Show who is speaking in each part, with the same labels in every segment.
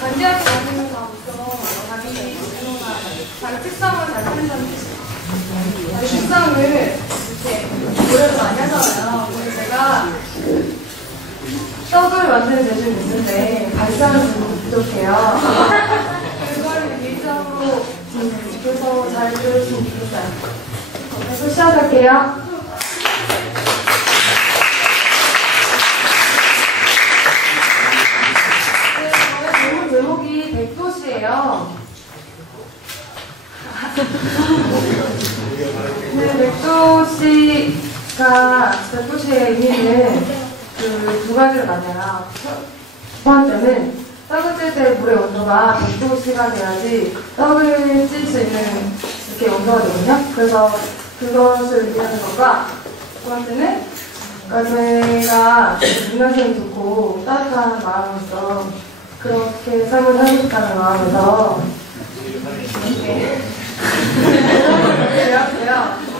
Speaker 1: 간지하게 만들면서 앞서 자기 의논나 자기 책상을 잘 차린다는 뜻이에요. 자기 책상을 이렇게 노래를 많이 하잖아요. 그래서 제가 떡을 만드는 재주는 있는데 좀 부족해요. 그걸 일상으로 지켜서 잘 들으시면 좋겠어요. 그래서 시작할게요. 네, 저의 제목 제목이 백도시예요. 네, 백도시가 백도시의 의미는 그 두 가지를 나뉘어요. 첫 번째는 떡을 찔 때 물의 온도가 100도씨가 돼야지 떡을 찔 수 있는 이렇게 온도가 되거든요. 그래서 그것을 의미하는 것과 두 번째는 그러니까 제가 문화성이 좋고 따뜻한 마음으로서 그렇게 삶을 살고 싶다는 마음에서. 이렇게 배웠고요.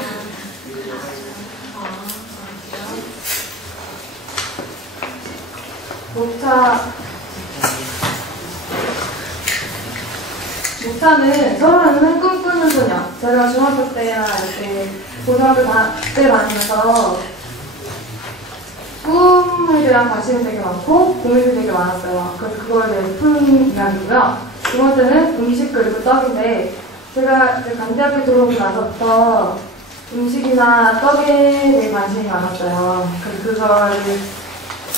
Speaker 1: 목차 목차는 서로는 꿈꾸는 소녀. 제가 중학교 때나 이렇게 고등학교 다, 때 다니면서 꿈에 대한 관심이 되게 많고 고민이 되게 많았어요. 그래서 그걸 이제 푸는 이야기고요. 두 번째는 음식 그리고 떡인데 제가 이제 간대학교 들어오고 나서부터 음식이나 떡에 대해 관심이 많았어요. 그래서 그걸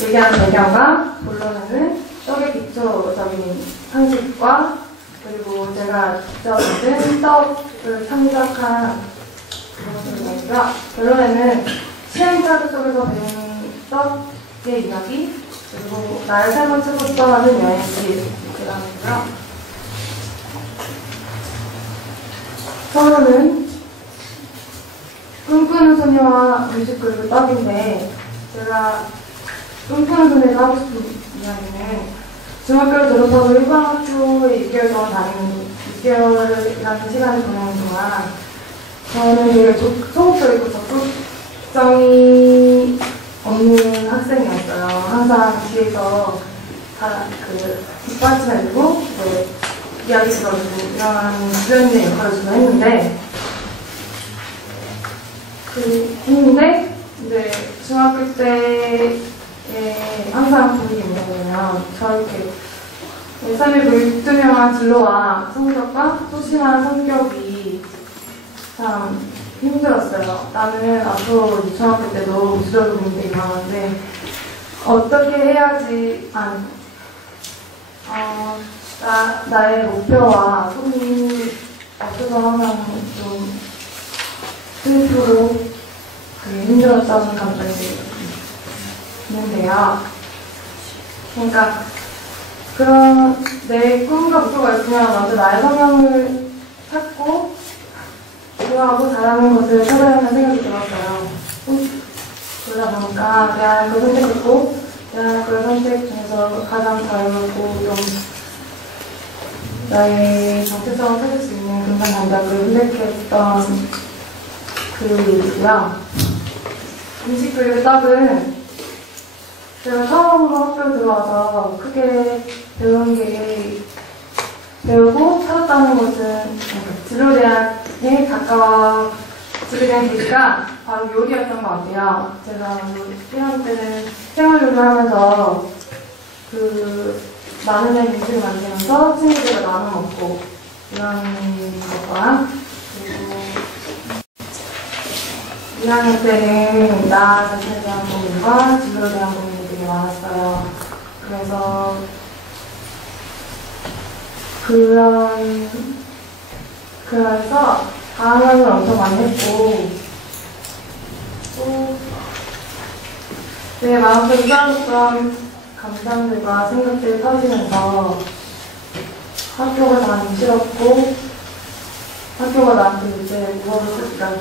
Speaker 1: 얘기하는 배경과 본론에는 떡의 기초적인 상식과 그리고 제가 직접 만든 떡을 그런 이야기가 결론에는 시행착오 속에서 배운 떡의 이야기 그리고 나의 삶을 찾고 떠나는 여행지 그라고요. 서로는 꿈꾸는 소녀와 음식 그리고 떡인데 제가 꿈꾸는 소녀에서 하고 싶은 이야기는 중학교를 졸업하고 일반학교에 6개월 동안 다니는 6개월이라는 시간을 보내는 동안 저는 소극적이고 적극성이 없는 학생이었어요. 항상 뒤에서 다그 뒷받침해주고 네, 이야기 들어주고 이런 주변인의 역할을 주로 했는데 그 했는데 이제 중학교 때 에 항상 게 뭐냐면 저렇게 삶의 불투명한 진로와 성격과 소심한 성격이 참 힘들었어요. 나는 앞으로 중학교 때도 고민이 되게 많은데 어떻게 해야지 안 어, 나, 나의 목표와 소민이 없어서 항상 좀 스스로 그 힘들었다는 감정이 있는데요. 그러니까 그런 내 꿈과 목표가 있으면 먼저 나의 성향을 찾고 좋아하고 잘하는 것을 찾아야 하는 생각이 들었어요. 음, 그러다 보니까 대학을 선택했고 대학을 선택 중에서 가장 자유롭고 좀 나의 정체성을 찾을 수 있는 금산 단작을 선택했던 그 일이고요. 음식 그리고 떡은 제가 처음으로 학교 들어와서 크게 배운 게 배우고 찾았다는 것은 진로 대학에 가까워지게 된 계기가 바로 요리였던 것 같아요. 제가 1학년 때는 생활 요리를 하면서 그 많은 애 음식을 만들면서 친구들과 나눠 먹고 이런 것과 그리고 2학년 때는 나 자신에 대한 고민과 진로에 대한 고민이 되게 많았어요. 그래서 그런 그래서 방황을 엄청 많이 했고 또내 마음속에 쌓았던 감정들과 생각들이 터지면서 학교가 많이 싫었고 학교가 나한테 이제 무엇을까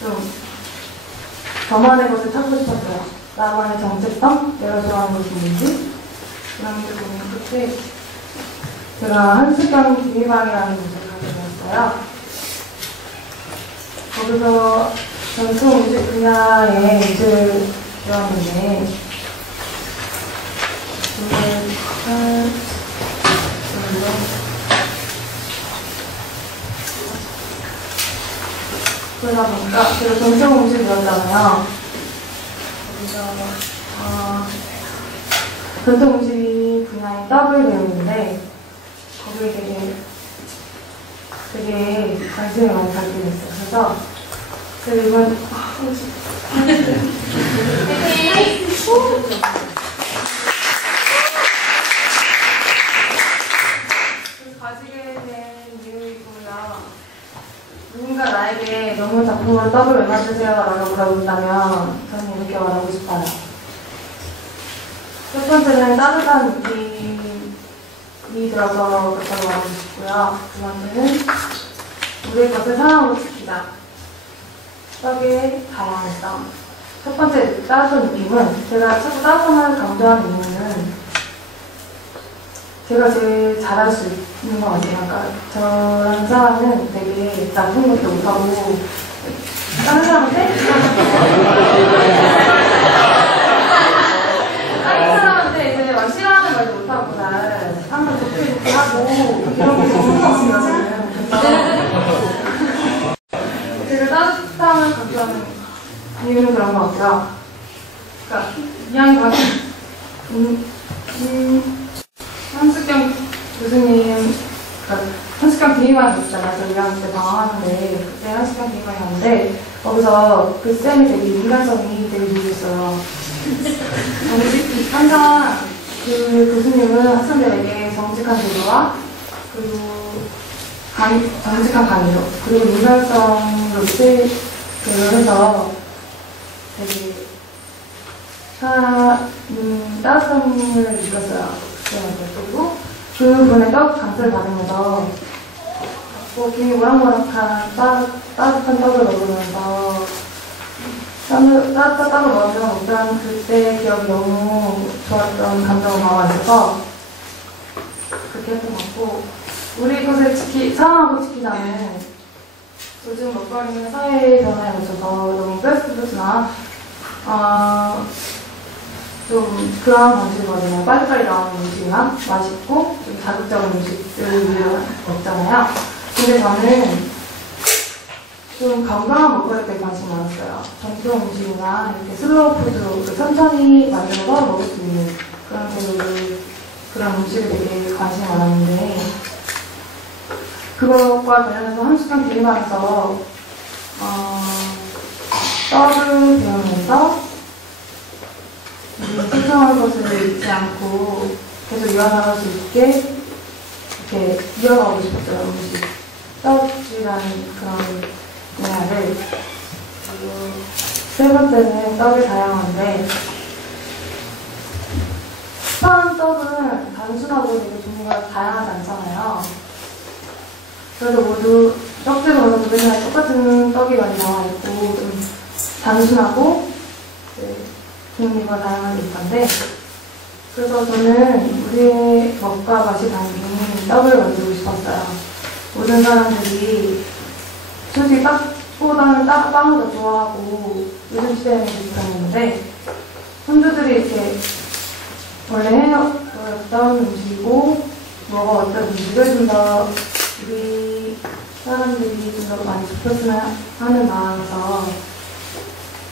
Speaker 1: 좀 저만의 것을 찾고 싶었어요. 나만의 정체성, 내가 좋아하는 것이 뭔지 그런 게 보면 그때 제가 한수경 비밀방이라는 곳을 가게 되었어요. 거기서 전통 음식 분야에 이제 배웠는데 정도 그러다 보니까 제가 전통 음식 배웠잖아요. 거기서 어, 전통 음식 분야의 떡을 배우는데 거기에 되게 되게 관심을 많이 갖게 됐어요. 그래서 제가 이번 아, 그래서 가지게 된 이유이고요. 누군가 나에게 너무 작품으로 떡을 왜 만드세요? 라고 물어본다면 저는 이렇게 말하고 싶어요. 첫 번째는 따뜻한 느낌이 들어서 그렇다고 말하고 싶고요. 두 번째는 우리의 것을 사랑으로 지키자. 떡의 다양성. 첫 번째 따뜻한 느낌은 제가 자꾸 따뜻함을 강조하는 이유는 제가 제일 잘할 수 있는 것 같아요. 그러니까 저라는 사람은 되게 나쁜 것도 못하고 다른 사람한테 다른 사람한테 이제 막 싫어하는 말도 못하고 잘 항상 좋게 좋게 하고 이런 게 좋은 것 같아요. 제가 따뜻함을 강조하는 이유는 그런 것 같아요. 그러니까 이왕이 가서 음, 음, 한숙경 교수님, 그러니까 한숙경 비행관이 있잖아요. 저 2학년 때 방황하는데, 그때 한숙경 비행관이 왔는데, 거기서 그 쌤이 되게 인간성이 되게 좋으셨어요. 항상 그 교수님은 학생들에게 정직한 태도와, 그리고 강, 정직한 강의로, 그리고 인간성으로 교육을 해서 되게 사, 음, 따뜻함을 느꼈어요. 그리고 그분의 떡 강세를 받으면서 뭐 굉장히 모락모락한 따, 따뜻한 떡을 먹으면서 따뜻한 떡을 먹으면서 먹던 그때 기억이 너무 좋았던 감정을 남아있어서 그렇게 했던 것 같고 우리 것을 지키, 사랑하고 지키자는 요즘 먹거리는 사회의 변화에 맞춰서 너무 패스트푸드나 어, 좀 그런 방식이거든요. 빨리빨리 나오는 음식이나 맛있고 좀 자극적인 음식들을 먹잖아요. 근데 저는 좀 건강한 먹거리에 관심이 많았어요. 전통 음식이나 이렇게 슬로우 푸드, 천천히 만들어서 먹을 수 있는 그런 그런 음식에 되게 관심이 많았는데, 그것과 관련해서 한시간 비리만에서, 어, 떡을 배우면서, 이 생성한 것을 잊지 않고 계속 이어나갈 수 있게 이렇게 이어가고 싶었어요, 음식. 떡이라는 그런 분야를. 그리고 세 번째는 떡이 다양한데, 스파는 떡은 단순하고 되게 종류가 다양하지 않잖아요. 그래도 모두 떡들은 모두 맨날 똑같은 떡이 많이 나와 있고, 좀 단순하고, 네, 종류가 다양하게 있던데, 그래서 저는 우리의 먹과 맛이 담긴 떡을 만들고 싶었어요. 모든 사람들이 솔직히 떡보다는 떡, 빵을 더 좋아하고 요즘 시대에는 그렇게 손주들이 이렇게 원래 해왔던 음식이고 먹어왔던 음식을 좀더 우리 사람들이 좀더 많이 접했으면 하는 마음에서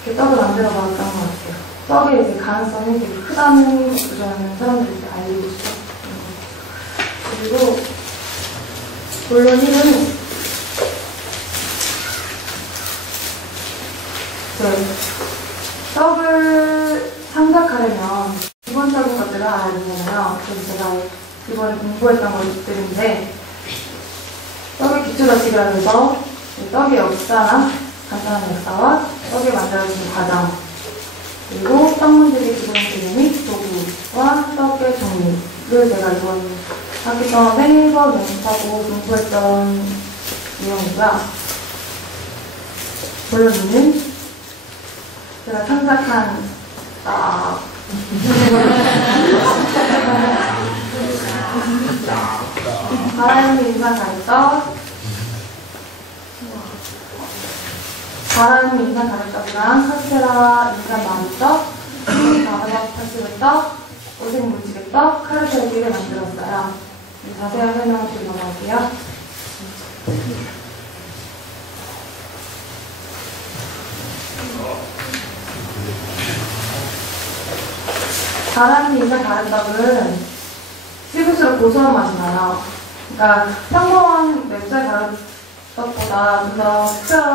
Speaker 1: 이렇게 떡을 만들어 봤던 것 같아요. 떡의 이제 가능성이 되게 크다는 것을 사람들한테 알리고 것 그리고 물론 이는 네, 떡을 창작하려면 기본적인 것들을 알아야 되잖아요. 그래서 제가 이번에 공부했던 것들인데 해서 떡의 역사나 간단한 역사와 떡이 만들어지는 과정 그리고 떡 만들기 기본 재료 및 도구와 떡의 종류를 제가 이번 학기 동안 매번 연습하고 공부했던 내용이고요. 이는 제가 창작한 아, 바람이 인상 갈떡 바람이 가래떡이랑 카스테라 인삼 마늘떡, 흰 가루밥 파스르떡, 오색 무지개떡, 카르텔기를 만들었어요. 자세한 설명을 좀 넘어갈게요. 바람이 인삼 가래떡은 씹을수록 고소한 맛이 나요. 그러니까 평범한 맵쌀 가래떡보다 좀더 특별한